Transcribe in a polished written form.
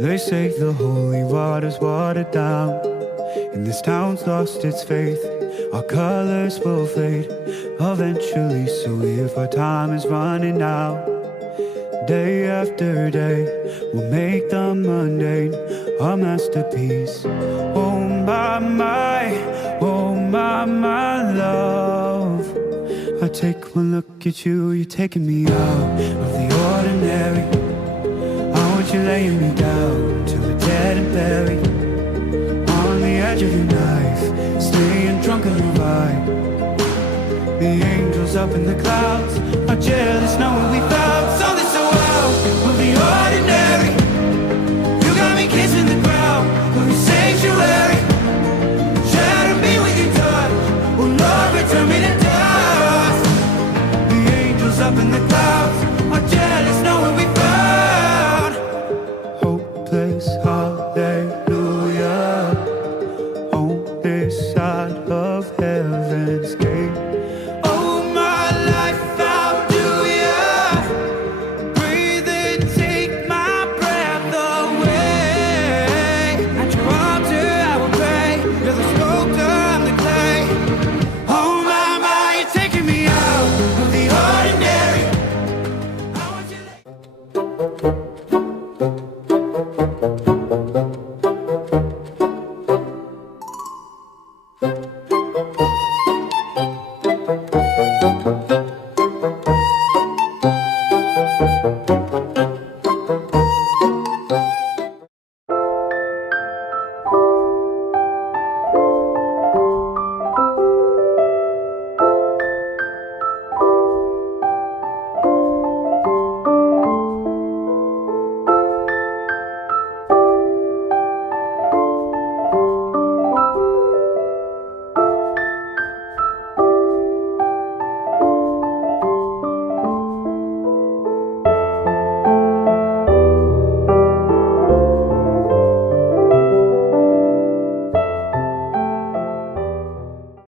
They say the holy water's watered down, and this town's lost its faith. Our colors will fade eventually, so if our time is running out, day after day, we'll make the mundane our masterpiece. Oh my love, I take one look at you, you're taking me out of the ordinary. I want you laying me down till we're dead and buried, on the edge of your knife, staying drunk on your vibe. The angels up in the clouds are jealous knowing we found something.